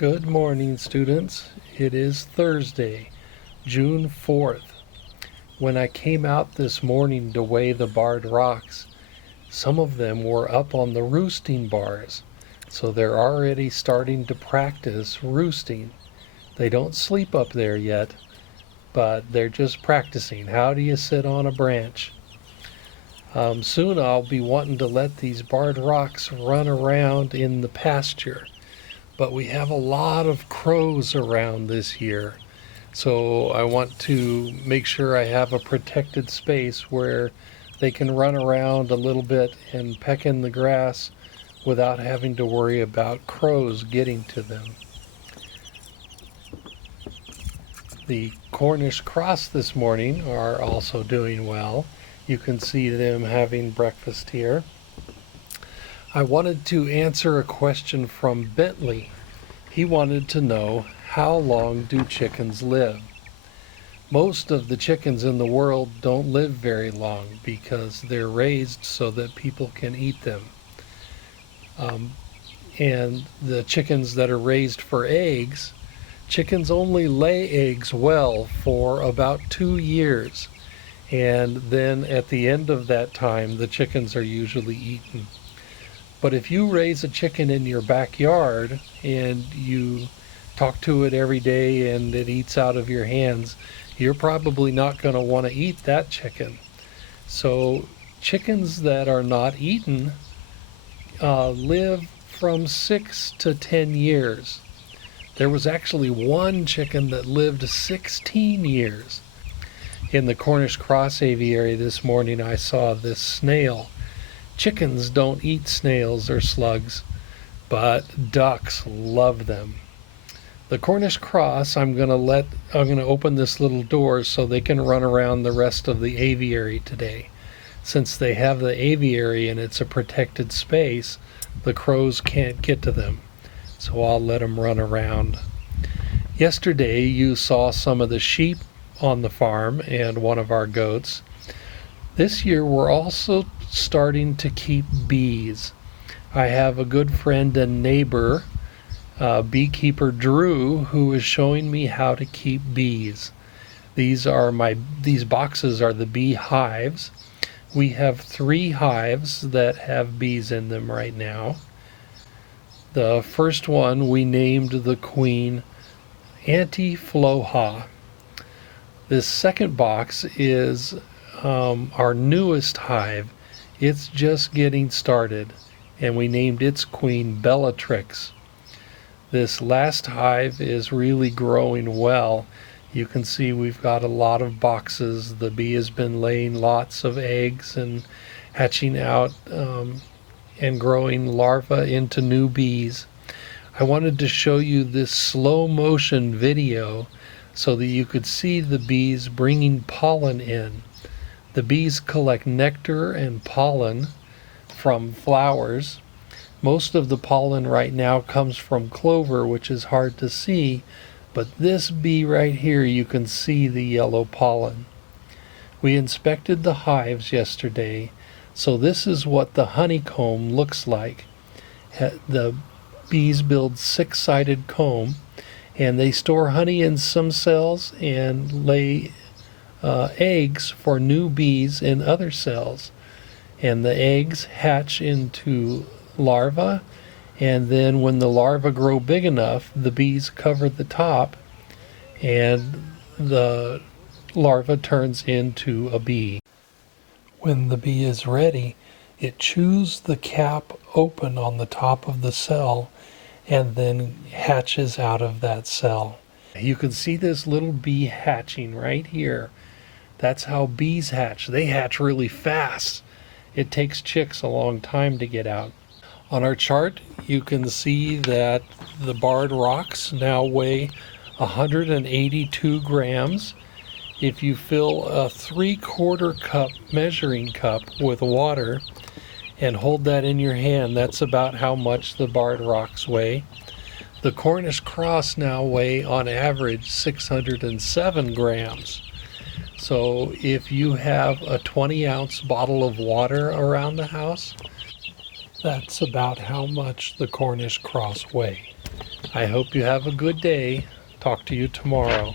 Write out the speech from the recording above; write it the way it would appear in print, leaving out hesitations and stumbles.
Good morning, students. It is Thursday, June 4th. When I came out this morning to weigh the barred rocks, some of them were up on the roosting bars, so they're already starting to practice roosting. They don't sleep up there yet, but they're just practicing. How do you sit on a branch? Soon I'll be wanting to let these barred rocks run around in the pasture. But we have a lot of crows around this year, so I want to make sure I have a protected space where they can run around a little bit and peck in the grass without having to worry about crows getting to them. The Cornish cross this morning are also doing well. You can see them having breakfast here. I wanted to answer a question from Bentley. He wanted to know, how long do chickens live? Most of the chickens in the world don't live very long because they're raised so that people can eat them. And the chickens that are raised for eggs, chickens only lay eggs well for about 2 years. And then at the end of that time, the chickens are usually eaten. But if you raise a chicken in your backyard and you talk to it every day and it eats out of your hands, you're probably not going to want to eat that chicken. So chickens that are not eaten live from 6 to 10 years. There was actually one chicken that lived 16 years. In the Cornish Cross Aviary this morning, I saw this snail. Chickens don't eat snails or slugs, but ducks love them. The Cornish cross, I'm going to open this little door so they can run around the rest of the aviary today. Since they have the aviary and it's a protected space, the crows can't get to them. So I'll let them run around. Yesterday you saw some of the sheep on the farm and one of our goats. This year we're also starting to keep bees. I have a good friend and neighbor, beekeeper Drew, who is showing me how to keep bees. These boxes are the bee hives. We have 3 hives that have bees in them right now. The first one we named the queen Anti-Floha. This second box is our newest hive. It's just getting started, and we named its queen Bellatrix. This last hive is really growing well. You can see we've got a lot of boxes. The bee has been laying lots of eggs and hatching out and growing larvae into new bees. I wanted to show you this slow motion video so that you could see the bees bringing pollen in. The bees collect nectar and pollen from flowers. Most of the pollen right now comes from clover, which is hard to see, but this bee right here, you can see the yellow pollen. We inspected the hives yesterday, so this is what the honeycomb looks like. The bees build 6-sided comb, and they store honey in some cells and lay eggs for new bees in other cells, and the eggs hatch into larvae, and then when the larvae grow big enough, the bees cover the top and the larva turns into a bee. When the bee is ready, it chews the cap open on the top of the cell and then hatches out of that cell. You can see this little bee hatching right here. That's how bees hatch. They hatch really fast. It takes chicks a long time to get out. On our chart, you can see that the barred rocks now weigh 182 grams. If you fill a 3/4 cup measuring cup with water and hold that in your hand, that's about how much the barred rocks weigh. The Cornish cross now weigh on average 607 grams. So if you have a 20-ounce bottle of water around the house, that's about how much the Cornish cross weigh. I hope you have a good day. Talk to you tomorrow.